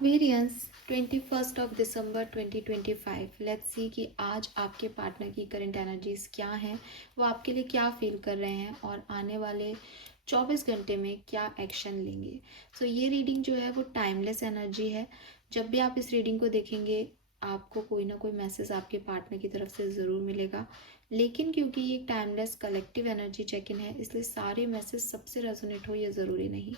Aquarians 21 of December 2025। Let's see कि आज आपके पार्टनर की करंट एनर्जीज क्या हैं, वो आपके लिए क्या फील कर रहे हैं और आने वाले 24 घंटे में क्या एक्शन लेंगे। ये रीडिंग जो है वो टाइमलेस एनर्जी है। जब भी आप इस रीडिंग को देखेंगे आपको कोई ना कोई मैसेज आपके पार्टनर की तरफ से ज़रूर मिलेगा, लेकिन क्योंकि ये एक timeless collective energy check in है इसलिए सारे मैसेज सबसे रेजोनेट हो ये ज़रूरी नहीं।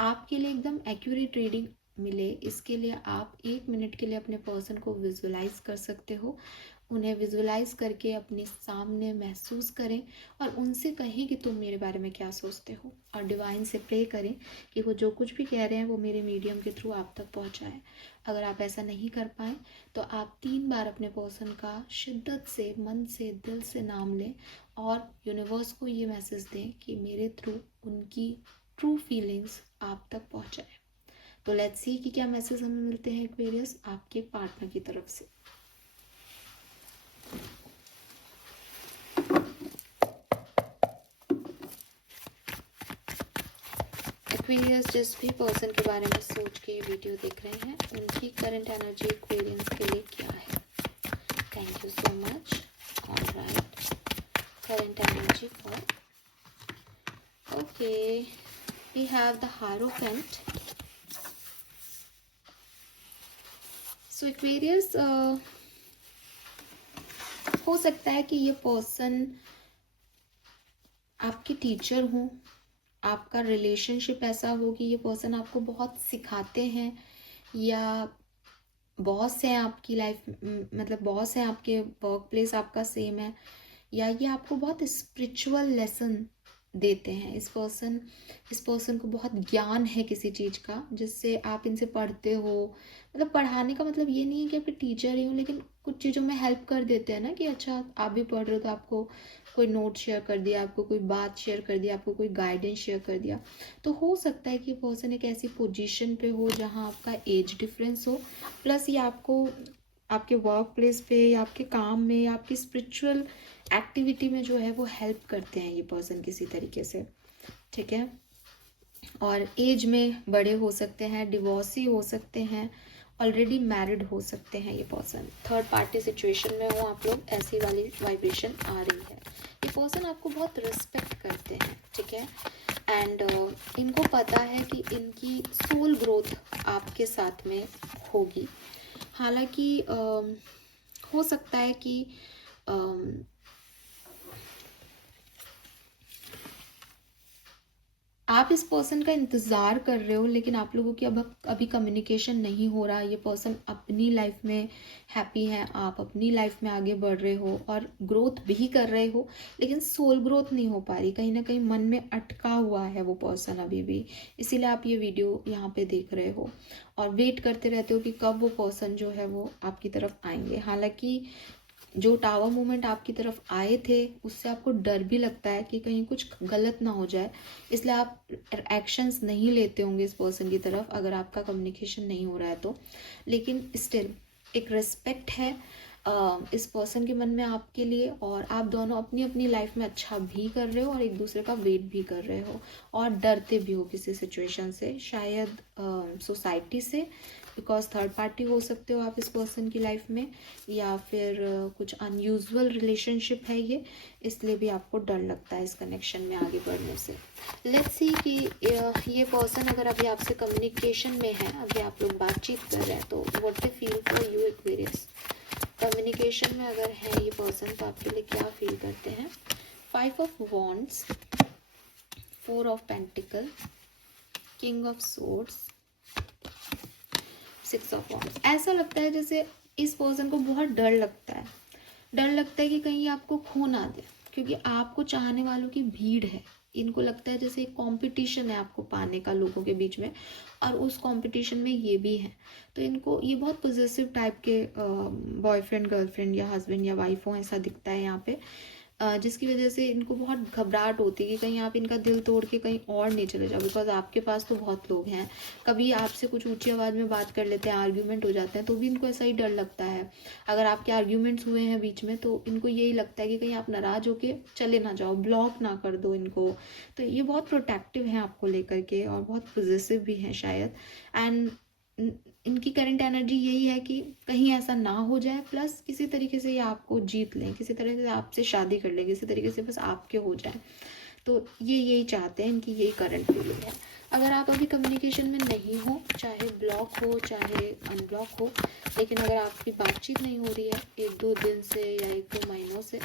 आपके लिए एकदम एक्यूरेट रीडिंग मिले इसके लिए आप 1 मिनट के लिए अपने पर्सन को विजुअलाइज कर सकते हो। उन्हें विजुअलाइज करके अपने सामने महसूस करें और उनसे कहें कि तुम मेरे बारे में क्या सोचते हो, और डिवाइन से प्रे करें कि वो जो कुछ भी कह रहे हैं वो मेरे मीडियम के थ्रू आप तक पहुंचाए। अगर आप ऐसा नहीं कर पाए तो आप 3 बार अपने पर्सन का शिद्दत से, मन से, दिल से नाम लें और यूनिवर्स को ये मैसेज दें कि मेरे थ्रू उनकी ट्रू फीलिंग्स आप तक पहुंचाए। तो लेट्स सी कि क्या मैसेज हमें मिलते हैं एक्वेरियस आपके पार्टनर की तरफ से। एक्वेरियस जिस भी पर्सन के बारे में सोच के ये वीडियो देख रहे हैं उनकी करंट एनर्जी एक्वेरियस के लिए क्या है। Thank you so much. Alright, current energy for okay we have the hierophant. So Aquarius हो सकता है कि ये पर्सन आपके टीचर हो, आपका रिलेशनशिप ऐसा हो कि ये पर्सन आपको बहुत सिखाते हैं, या बॉस है आपकी लाइफ, मतलब बॉस है आपके वर्क प्लेस आपका सेम है, या ये आपको बहुत स्पिरिचुअल लेसन देते हैं। इस पर्सन को बहुत ज्ञान है किसी चीज़ का जिससे आप इनसे पढ़ते हो। मतलब पढ़ाने का मतलब ये नहीं है कि आपके टीचर ही हो, लेकिन कुछ चीज़ों में हेल्प कर देते हैं ना कि अच्छा आप भी पढ़ रहे हो तो आपको कोई नोट शेयर कर दिया, आपको कोई बात शेयर कर दिया, आपको कोई गाइडेंस शेयर कर दिया। तो हो सकता है कि पर्सन एक ऐसी पोजीशन पे हो जहाँ आपका एज डिफरेंस हो, प्लस ये आपको आपके वर्क प्लेस पे या आपके काम में या आपकी स्पिरिचुअल एक्टिविटी में जो है वो हेल्प करते हैं ये पर्सन किसी तरीके से, ठीक है। और एज में बड़े हो सकते हैं, डिवोर्सी हो सकते हैं, ऑलरेडी मैरिड हो सकते हैं ये पर्सन, थर्ड पार्टी सिचुएशन में हो आप लोग, ऐसी वाली वाइब्रेशन आ रही है। ये पर्सन आपको बहुत रिस्पेक्ट करते हैं, ठीक है। एंड इनको पता है कि इनकी सोल ग्रोथ आपके साथ में होगी। हालांकि हो सकता है कि आप इस पर्सन का इंतज़ार कर रहे हो, लेकिन आप लोगों की अभी कम्युनिकेशन नहीं हो रहा। ये पर्सन अपनी लाइफ में हैप्पी है, आप अपनी लाइफ में आगे बढ़ रहे हो और ग्रोथ भी कर रहे हो, लेकिन सोल ग्रोथ नहीं हो पा रही। कहीं ना कहीं मन में अटका हुआ है वो पर्सन अभी भी, इसीलिए आप ये वीडियो यहाँ पे देख रहे हो और वेट करते रहते हो कि कब वो पर्सन जो है वो आपकी तरफ आएंगे। हालांकि जो टावर मूवमेंट आपकी तरफ आए थे उससे आपको डर भी लगता है कि कहीं कुछ गलत ना हो जाए, इसलिए आप एक्शंस नहीं लेते होंगे इस पर्सन की तरफ अगर आपका कम्युनिकेशन नहीं हो रहा है तो। लेकिन स्टिल एक रिस्पेक्ट है इस पर्सन के मन में आपके लिए, और आप दोनों अपनी अपनी लाइफ में अच्छा भी कर रहे हो और एक दूसरे का वेट भी कर रहे हो और डरते भी हो किसी सिचुएशन से, शायद सोसाइटी से, बिकॉज थर्ड पार्टी हो सकते हो आप इस पर्सन की लाइफ में, या फिर कुछ अनयूजुअल रिलेशनशिप है ये, इसलिए भी आपको डर लगता है इस कनेक्शन में आगे बढ़ने से। लेट्स सी कि ये पर्सन अगर अभी आपसे कम्युनिकेशन में है, अभी आप लोग बातचीत कर रहे हैं, तो what they feel for you Aquarius. Communication में अगर है ये पर्सन तो आपके लिए क्या फील करते हैं। 5 of wands, 4 of pentacle, king of swords, 6 of wands. ऐसा लगता है जैसे इस पर्सन को बहुत डर लगता है, कि कहीं आपको खो ना दे, क्योंकि आपको चाहने वालों की भीड़ है। इनको लगता है जैसे एक कंपटीशन है आपको पाने का लोगों के बीच में, और उस कंपटीशन में ये भी है। तो इनको ये बहुत पॉजिटिव टाइप के बॉयफ्रेंड, गर्लफ्रेंड या हस्बैंड या वाइफ हो, ऐसा दिखता है यहाँ पे, जिसकी वजह से इनको बहुत घबराहट होती है कि कहीं आप इनका दिल तोड़ के कहीं और नहीं चले जाओ, बिकॉज आपके पास तो बहुत लोग हैं। कभी आपसे कुछ ऊंची आवाज़ में बात कर लेते हैं, आर्ग्यूमेंट हो जाते हैं, तो भी इनको ऐसा ही डर लगता है। अगर आपके आर्ग्यूमेंट्स हुए हैं बीच में तो इनको यही लगता है कि कहीं आप नाराज़ होके चले ना जाओ, ब्लॉक ना कर दो इनको। तो ये बहुत प्रोटेक्टिव हैं आपको लेकर के और बहुत पॉजिटिव भी हैं शायद। एंड इनकी करंट एनर्जी यही है कि कहीं ऐसा ना हो जाए, प्लस किसी तरीके से ये आपको जीत लें, किसी तरीके से आपसे शादी कर लें, किसी तरीके से बस आपके हो जाए। तो ये यही चाहते हैं, इनकी यही करंट फीलिंग है। अगर आप अभी कम्युनिकेशन में नहीं हो, चाहे ब्लॉक हो चाहे अनब्लॉक हो, लेकिन अगर आपकी बातचीत नहीं हो रही है 1-2 दिन से या 1-2 महीनों से,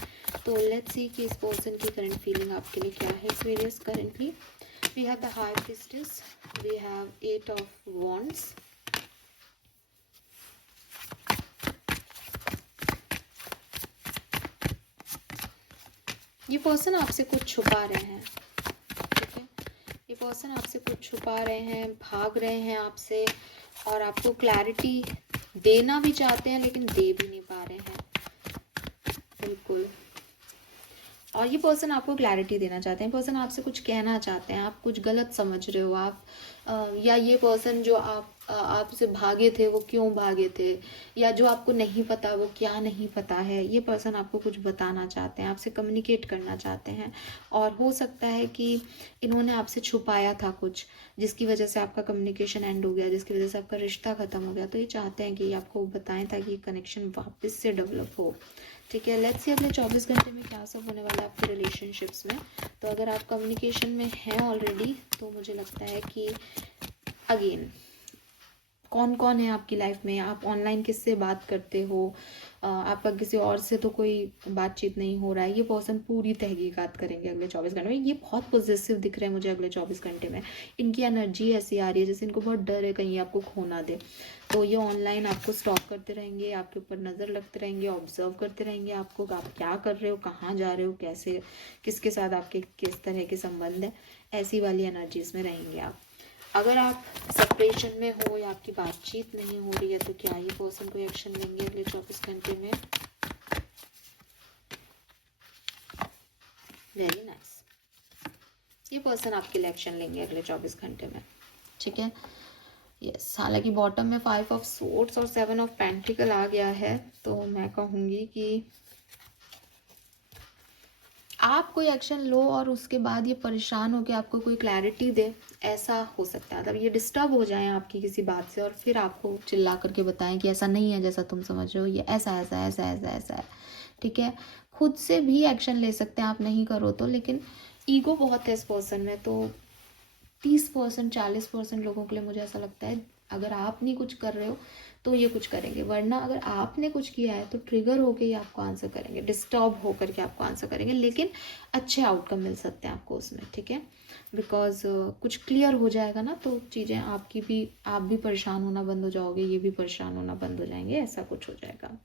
तो लेट्स सी कि इस पर्सन की करंट फीलिंग आपके लिए क्या है। Aquarius, currently we have the high priestess, we have 8 of wands, ये पर्सन आपसे कुछ छुपा रहे हैं, ठीक है। ये पर्सन आपसे कुछ छुपा रहे हैं, भाग रहे हैं आपसे, और आपको क्लैरिटी देना भी चाहते हैं लेकिन दे भी नहीं पा रहे हैं, बिल्कुल। और ये पर्सन आपको क्लैरिटी देना चाहते हैं, पर्सन आपसे कुछ कहना चाहते हैं, आप कुछ गलत समझ रहे हो, आप या ये पर्सन जो आपसे भागे थे वो क्यों भागे थे, या जो आपको नहीं पता वो क्या नहीं पता है, ये पर्सन आपको कुछ बताना चाहते हैं, आपसे कम्युनिकेट करना चाहते हैं। और हो सकता है कि इन्होंने आपसे छुपाया था कुछ, जिसकी वजह से आपका कम्युनिकेशन एंड हो गया, जिसकी वजह से आपका रिश्ता ख़त्म हो गया। तो ये चाहते हैं कि आपको बताएं ताकि ये कनेक्शन वापस से डेवलप हो, ठीक है। लेट्स सी अगले 24 घंटे में क्या सब होने वाला है आपके रिलेशनशिप्स में। तो अगर आप कम्युनिकेशन में हैं ऑलरेडी, तो मुझे लगता है कि अगेन कौन कौन है आपकी लाइफ में, आप ऑनलाइन किससे बात करते हो, आपका किसी और से तो कोई बातचीत नहीं हो रहा है, ये पर्सन पूरी तहकीकात करेंगे अगले 24 घंटे में। ये बहुत पॉजिटिव दिख रहे हैं मुझे अगले 24 घंटे में। इनकी एनर्जी ऐसी आ रही है जैसे इनको बहुत डर है कहीं आपको खो ना दे। तो ये ऑनलाइन आपको स्टॉक करते रहेंगे, आपके ऊपर नज़र रखते रहेंगे, ऑब्जर्व करते रहेंगे आपको, आप क्या कर रहे हो, कहाँ जा रहे हो, कैसे, किसके साथ आपके किस तरह के संबंध है, ऐसी वाली एनर्जीज में रहेंगे आप। अगर आप सेपरेशन में हो या आपकी बातचीत नहीं हो रही है, तो क्या ये पर्सन कोई एक्शन लेंगे अगले 24 घंटे में? वेरी नाइस, ये पर्सन आपके लिए एक्शन लेंगे अगले 24 घंटे में, ठीक है। यस, हालांकि बॉटम में 5 ऑफ सोर्ड्स और 7 ऑफ पेंटिकल आ गया है, तो मैं कहूँगी कि आप कोई एक्शन लो और उसके बाद ये परेशान हो कि आपको कोई क्लैरिटी दे, ऐसा हो सकता है। मतलब ये डिस्टर्ब हो जाए आपकी किसी बात से और फिर आपको चिल्ला करके बताएं कि ऐसा नहीं है जैसा तुम समझ रहे हो, ये ऐसा ऐसा ऐसा ऐसा ऐसा है, ठीक है। खुद से भी एक्शन ले सकते हैं आप नहीं करो तो, लेकिन ईगो बहुत है इस पर्सन में। तो 30% 40% लोगों के लिए मुझे ऐसा लगता है अगर आप नहीं कुछ कर रहे हो तो ये कुछ करेंगे, वरना अगर आपने कुछ किया है तो ट्रिगर होके ये आपको आंसर करेंगे, डिस्टर्ब होकर के आपको आंसर करेंगे, लेकिन अच्छे आउटकम मिल सकते हैं आपको उसमें, ठीक है। बिकॉज कुछ क्लियर हो जाएगा ना, तो चीज़ें आपकी भी, आप भी परेशान होना बंद हो जाओगे, ये भी परेशान होना बंद हो जाएंगे, ऐसा कुछ हो जाएगा।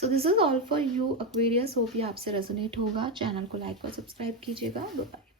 So this is all for you Aquarius, hope ये आपसे रेजोनेट होगा। चैनल को लाइक और सब्सक्राइब कीजिएगा। बाय।